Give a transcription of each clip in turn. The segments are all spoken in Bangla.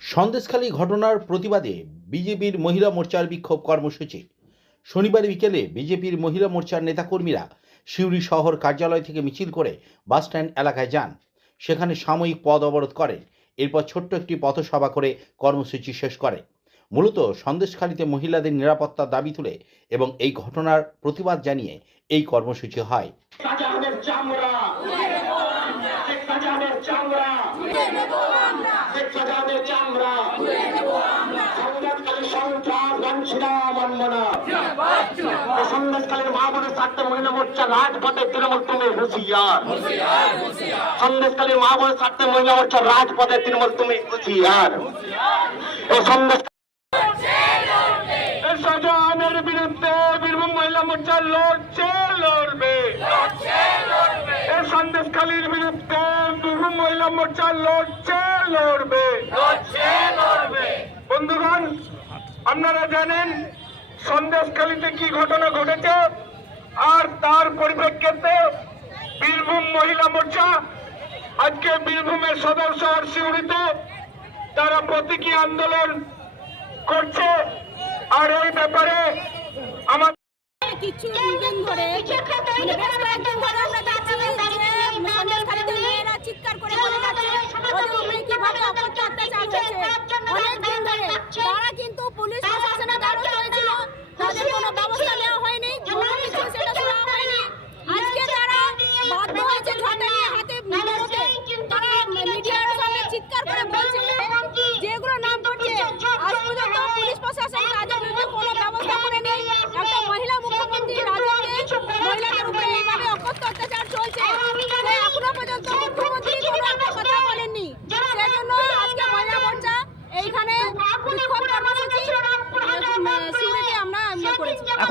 সন্দেশখালী ঘটনার প্রতিবাদে বিজেপির মহিলা মোর্চার বিক্ষোভ কর্মসূচি। শনিবার বিকেলে বিজেপির মহিলা মোর্চার নেতাকর্মীরা সিউড়ি শহর কার্যালয় থেকে মিছিল করে বাসস্ট্যান্ড এলাকায় যান। সেখানে সাময়িক পদ অবরোধ করেন। এরপর ছোট্ট একটি পথসভা করে কর্মসূচি শেষ করে। মূলত সন্দেশখালীতে মহিলাদের নিরাপত্তার দাবি তুলে এবং এই ঘটনার প্রতিবাদ জানিয়ে এই কর্মসূচি হয় শাহজাহানের চামড়া শেখ শাহজাহানের চামড়া। শেখ শাহজাহানের চামড়া সন্দেশকালী সন্ত্রাস লাঞ্ছিনা মানব না। এই সন্দেশকালীর মা বোনের স্বার্থে মহিলা মোর্চা রাজপথে তৃণমূল তুমি হুঁশিয়ার। সন্দেশকালীর মা বোনের স্বার্থে মহিলা মোর্চা রাজপথে তৃণমূল তুমি হুঁশিয়ার। সন্দেশ শাহজাহানের বিরুদ্ধে বীরভূম মহিলা মোর্চা লড়ছে লড়বে। এই মোর্চা লড়ছে লড়বে। বন্ধুগণ আপনারা জানেন সন্দেশখালীতে কি ঘটনা ঘটেছে? আর তার পরিপ্রেক্ষিতে বীরভূম মহিলা মোর্চা আজকে বীরভূমের সদর শহর সিউড়িতে তারা প্রতীকী আন্দোলন করছে। আর এই ব্যাপারে কিছু ধরে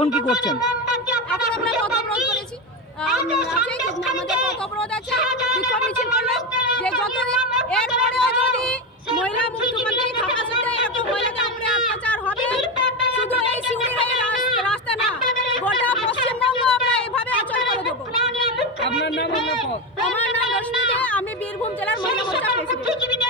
এখন কি করছেন? এখন আমরা পথ অবরোধ করেছি। আমাদের পথ অবরোধ আছে বিক্ষোভ মিছিল করল যে যতদিন এরপরেও যদি মহিলা মুখ্যমন্ত্রী থাকা সত্ত্বেও এরকম মহিলাদের উপরে অত্যাচার হবে। শুধু এই রাস্তা না গোটা পশ্চিমবঙ্গ আমরা এভাবে অচল করে দেবো। আমার নাম রশ্মি আমি বীরভূম জেলার মহিলা মোর্চা প্রেসিডেন্ট